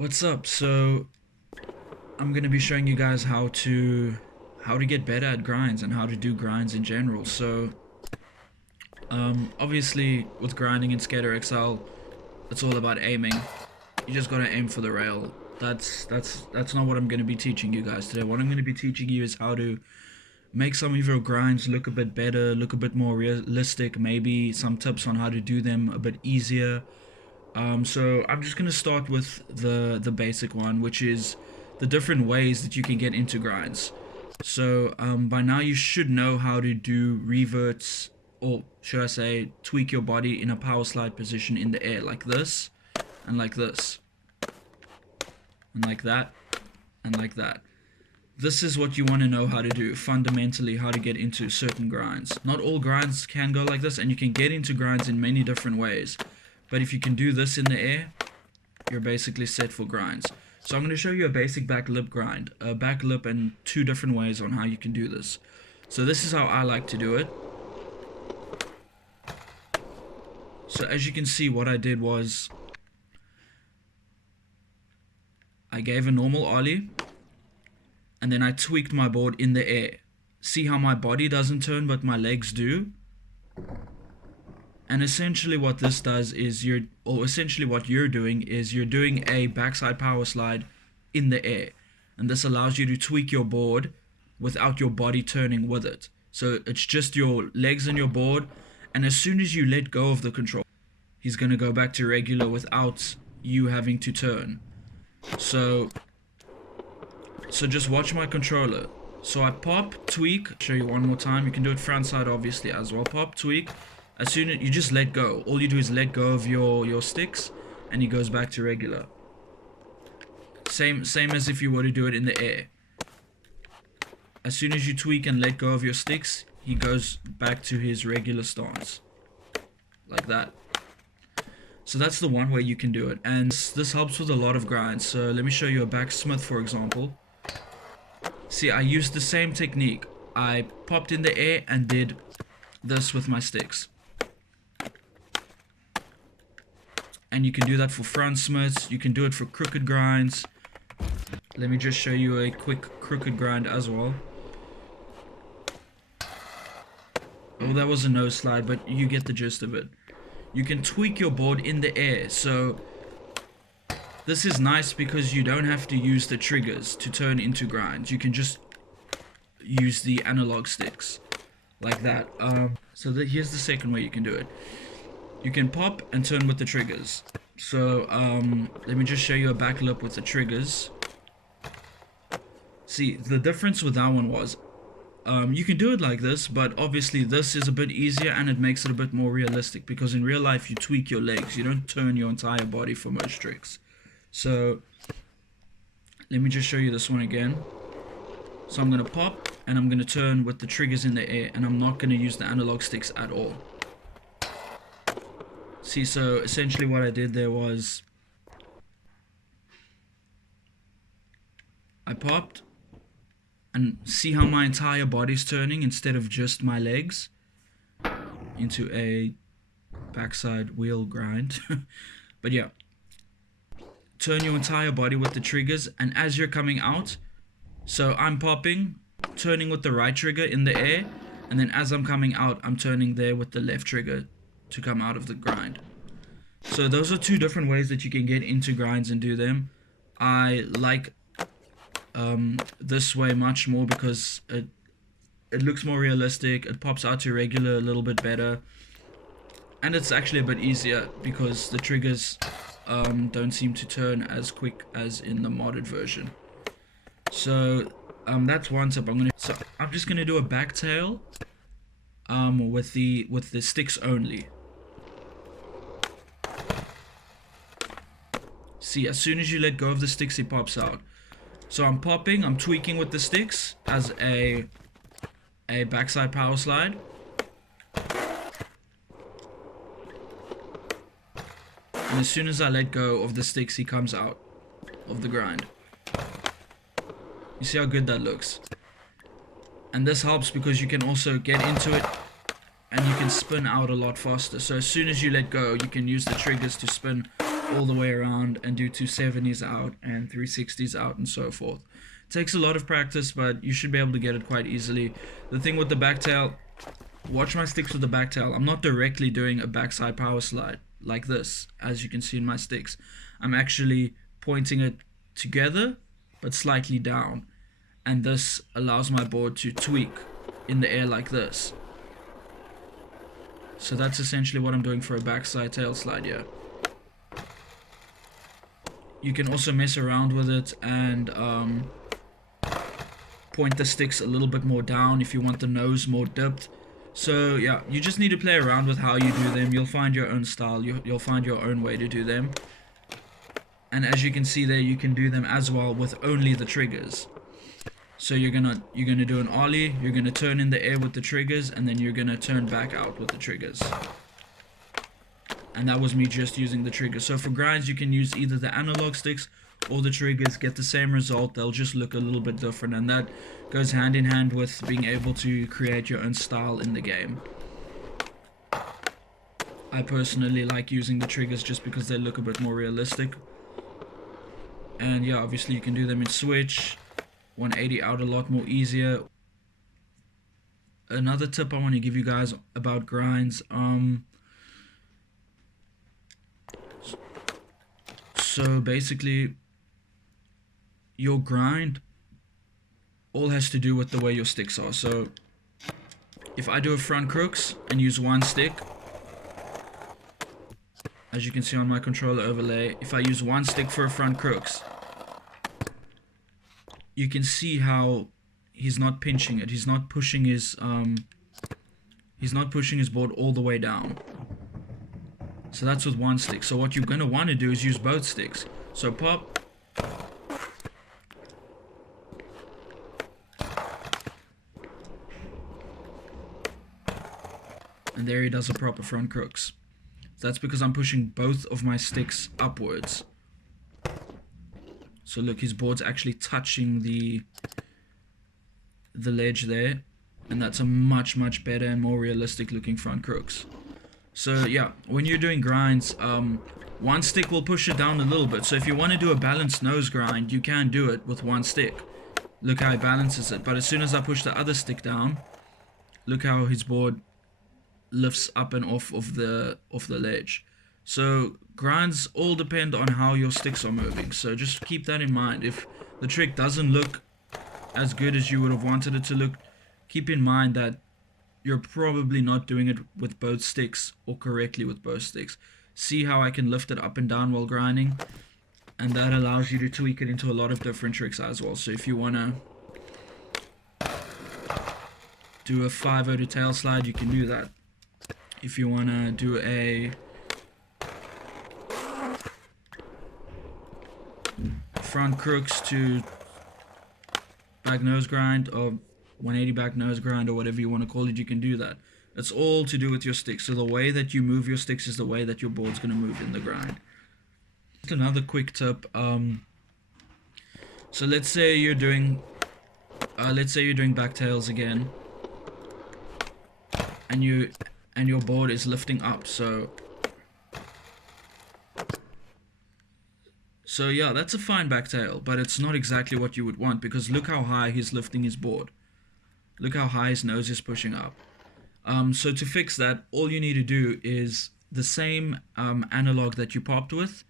What's up? So I'm gonna be showing you guys how to get better at grinds and how to do grinds in general. So obviously with grinding in SkaterXL, it's all about aiming. You just gotta aim for the rail. That's not what I'm gonna be teaching you guys today. What I'm gonna be teaching you is how to make some of your grinds look a bit better, look a bit more realistic. Maybe some tips on how to do them a bit easier. So I'm just gonna start with the basic one, which is the different ways that you can get into grinds. So by now you should know how to do reverts, or should I say tweak your body in a power slide position in the air, like this, and like this, and like that, and like that. This is what you want to know how to do, fundamentally how to get into certain grinds. Not all grinds can go like this, and you can get into grinds in many different ways. But if you can do this in the air, you're basically set for grinds. So I'm going to show you a basic back lip grind. A back lip and two different ways on how you can do this. So this is how I like to do it. So as you can see, what I did was I gave a normal ollie, and then I tweaked my board in the air. See how my body doesn't turn, but my legs do? And essentially what this does is what you're doing is you're doing a backside power slide in the air. And this allows you to tweak your board without your body turning with it. So it's just your legs and your board. And as soon as you let go of the control, he's going to go back to regular without you having to turn. So just watch my controller. So I pop, tweak, show you one more time. You can do it front side obviously as well. Pop, tweak. As soon as you just let go, all you do is let go of your sticks, and he goes back to regular. Same as if you were to do it in the air. As soon as you tweak and let go of your sticks, he goes back to his regular stance, like that. So that's the one way you can do it, and this helps with a lot of grinds. So let me show you a backsmith, for example. See, I used the same technique. I popped in the air and did this with my sticks. And you can do that for front smiths. You can do it for crooked grinds. Let me just show you a quick crooked grind as well. Oh, that was a nose slide, but you get the gist of it. You can tweak your board in the air. So this is nice because you don't have to use the triggers to turn into grinds. You can just use the analog sticks like that. Here's the second way you can do it. You can pop and turn with the triggers. So let me just show you a back lip with the triggers. See, the difference with that one was you can do it like this, but obviously this is a bit easier and it makes it a bit more realistic, because in real life you tweak your legs, you don't turn your entire body for most tricks. So let me just show you this one again. So I'm going to pop and I'm going to turn with the triggers in the air, and I'm not going to use the analog sticks at all. See, so essentially what I did there was I popped, and see how my entire body's turning instead of just my legs into a backside wheel grind. But yeah, turn your entire body with the triggers, and as you're coming out, so I'm popping, turning with the right trigger in the air, and then as I'm coming out, I'm turning there with the left trigger to come out of the grind. So those are two different ways that you can get into grinds and do them. I like this way much more because it looks more realistic. It pops out to regular a little bit better, and it's actually a bit easier because the triggers don't seem to turn as quick as in the modded version. So that's one tip. I'm just gonna do a backtail with the sticks only. See, as soon as you let go of the sticks, he pops out. So I'm popping, I'm tweaking with the sticks as a backside power slide. And as soon as I let go of the sticks, he comes out of the grind. You see how good that looks? And this helps because you can also get into it and you can spin out a lot faster. So as soon as you let go, you can use the triggers to spin all the way around and do 270s out and 360s out and so forth. It takes a lot of practice, but you should be able to get it quite easily. The thing with the backtail, watch my sticks with the backtail. I'm not directly doing a backside power slide like this, as you can see in my sticks. I'm actually pointing it together, but slightly down. And this allows my board to tweak in the air like this. So that's essentially what I'm doing for a backside tail slide here. You can also mess around with it and point the sticks a little bit more down if you want the nose more dipped. So yeah, you just need to play around with how you do them. You'll find your own style. You'll find your own way to do them. And as you can see there, you can do them as well with only the triggers. So you're gonna do an ollie, you're gonna turn in the air with the triggers, and then you're gonna turn back out with the triggers. And that was me just using the triggers. So for grinds, you can use either the analog sticks or the triggers, get the same result. They'll just look a little bit different, and that goes hand in hand with being able to create your own style in the game. I personally like using the triggers just because they look a bit more realistic. And yeah, obviously you can do them in switch, 180 out a lot more easier. Another tip I want to give you guys about grinds, so basically your grind all has to do with the way your sticks are. So if I do a front crooks and use one stick, as you can see on my controller overlay, if I use one stick for a front crooks, you can see how he's not pinching it. He's not pushing his board all the way down. So that's with one stick. So what you're gonna want to do is use both sticks. So pop, and there he does a proper front crooks. That's because I'm pushing both of my sticks upwards. So look, his board's actually touching the ledge there, and that's a much better and more realistic looking front crooks. So yeah, when you're doing grinds, one stick will push it down a little bit. So if you want to do a balanced nose grind, you can do it with one stick. Look how he balances it. But as soon as I push the other stick down, look how his board lifts up and off of the ledge. So grinds all depend on how your sticks are moving. So just keep that in mind. If the trick doesn't look as good as you would have wanted it to look, keep in mind that you're probably not doing it with both sticks or correctly with both sticks. See how I can lift it up and down while grinding, and that allows you to tweak it into a lot of different tricks as well. So if you want to do a 5-0 to tail slide, you can do that. If you want to do a front crooks to back nose grind, or 180 back nose grind, or whatever you want to call it, you can do that. It's all to do with your sticks. So the way that you move your sticks is the way that your board's going to move in the grind. Just another quick tip. So let's say you're doing backtails again, and your board is lifting up. So yeah, that's a fine backtail, but it's not exactly what you would want, because look how high he's lifting his board. Look how high his nose is pushing up. So to fix that, all you need to do is the same analog that you popped with,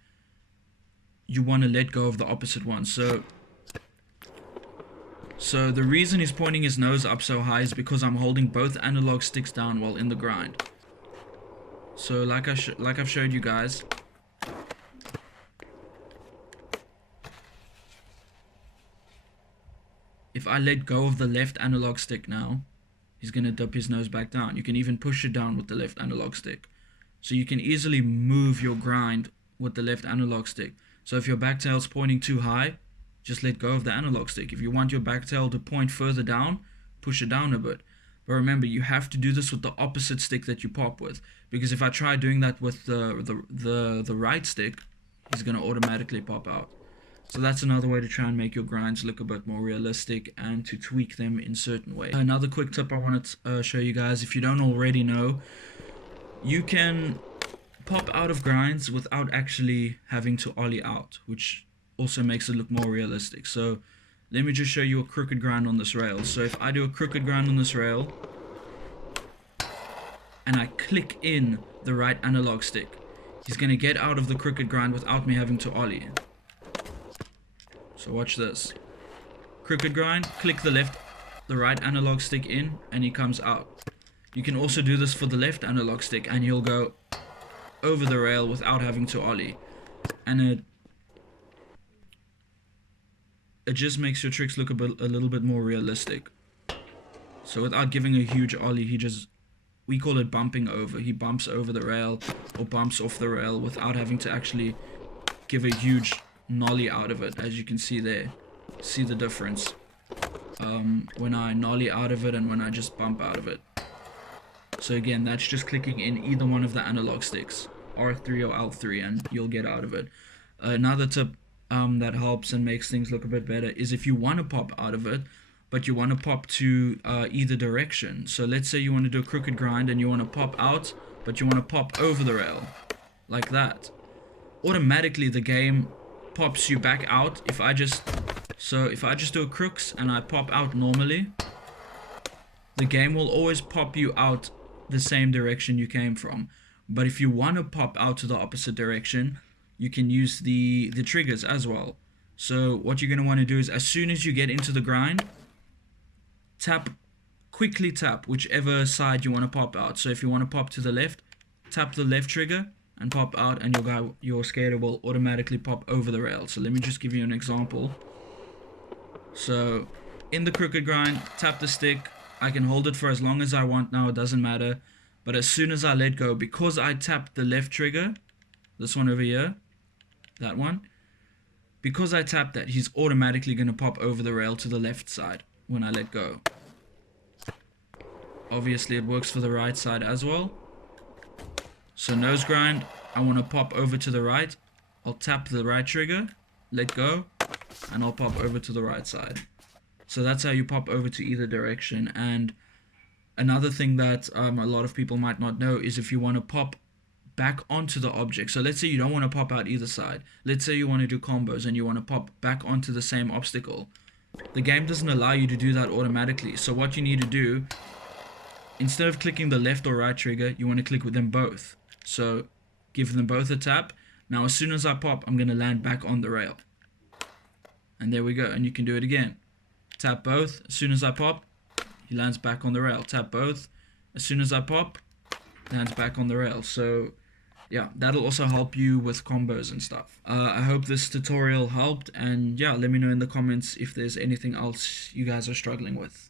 you want to let go of the opposite one. So the reason he's pointing his nose up so high is because I'm holding both analog sticks down while in the grind. So like I've showed you guys, if I let go of the left analog stick now, he's going to dip his nose back down. You can even push it down with the left analog stick. So you can easily move your grind with the left analog stick. So if your backtail's pointing too high, just let go of the analog stick. If you want your backtail to point further down, push it down a bit. But remember, you have to do this with the opposite stick that you pop with. Because if I try doing that with the right stick, he's going to automatically pop out. So that's another way to try and make your grinds look a bit more realistic and to tweak them in certain ways. Another quick tip I want to show you guys, if you don't already know, you can pop out of grinds without actually having to ollie out, which also makes it look more realistic. So let me just show you a crooked grind on this rail. So if I do a crooked grind on this rail and I click in the right analog stick, he's going to get out of the crooked grind without me having to ollie. So watch this. Crooked grind, click the right analog stick in, and he comes out. You can also do this for the left analog stick and he'll go over the rail without having to ollie. And it just makes your tricks look a little bit more realistic. So without giving a huge ollie, we call it bumping over. He bumps over the rail or bumps off the rail without having to actually give a huge nollie out of it. As you can see there, see the difference when I nollie out of it and when I just bump out of it. So again, that's just clicking in either one of the analog sticks, R3 or L3, and you'll get out of it. Another tip that helps and makes things look a bit better is if you want to pop out of it, but you want to pop to either direction. So let's say you want to do a crooked grind and you want to pop out, but you want to pop over the rail, like that. Automatically the game pops you back out. If I just do a crooks and I pop out normally, the game will always pop you out the same direction you came from. But if you want to pop out to the opposite direction, you can use the triggers as well. So what you're going to want to do is, as soon as you get into the grind, quickly tap whichever side you want to pop out. So if you want to pop to the left, tap the left trigger and pop out, and your skater will automatically pop over the rail. So let me just give you an example. So in the crooked grind, tap the stick. I can hold it for as long as I want now, it doesn't matter. But as soon as I let go, because I tapped the left trigger, this one over here, that one, because I tapped that, he's automatically going to pop over the rail to the left side when I let go. Obviously it works for the right side as well. So nose grind, I want to pop over to the right, I'll tap the right trigger, let go, and I'll pop over to the right side. So that's how you pop over to either direction. And another thing that a lot of people might not know is if you want to pop back onto the object. So let's say you don't want to pop out either side. Let's say you want to do combos and you want to pop back onto the same obstacle. The game doesn't allow you to do that automatically. So what you need to do, instead of clicking the left or right trigger, you want to click with them both. So give them both a tap. Now as soon as I pop, I'm going to land back on the rail. And there we go. And you can do it again. Tap both. As soon as I pop, he lands back on the rail. Tap both. As soon as I pop, lands back on the rail. So yeah, that'll also help you with combos and stuff. I hope this tutorial helped, and yeah, let me know in the comments if there's anything else you guys are struggling with.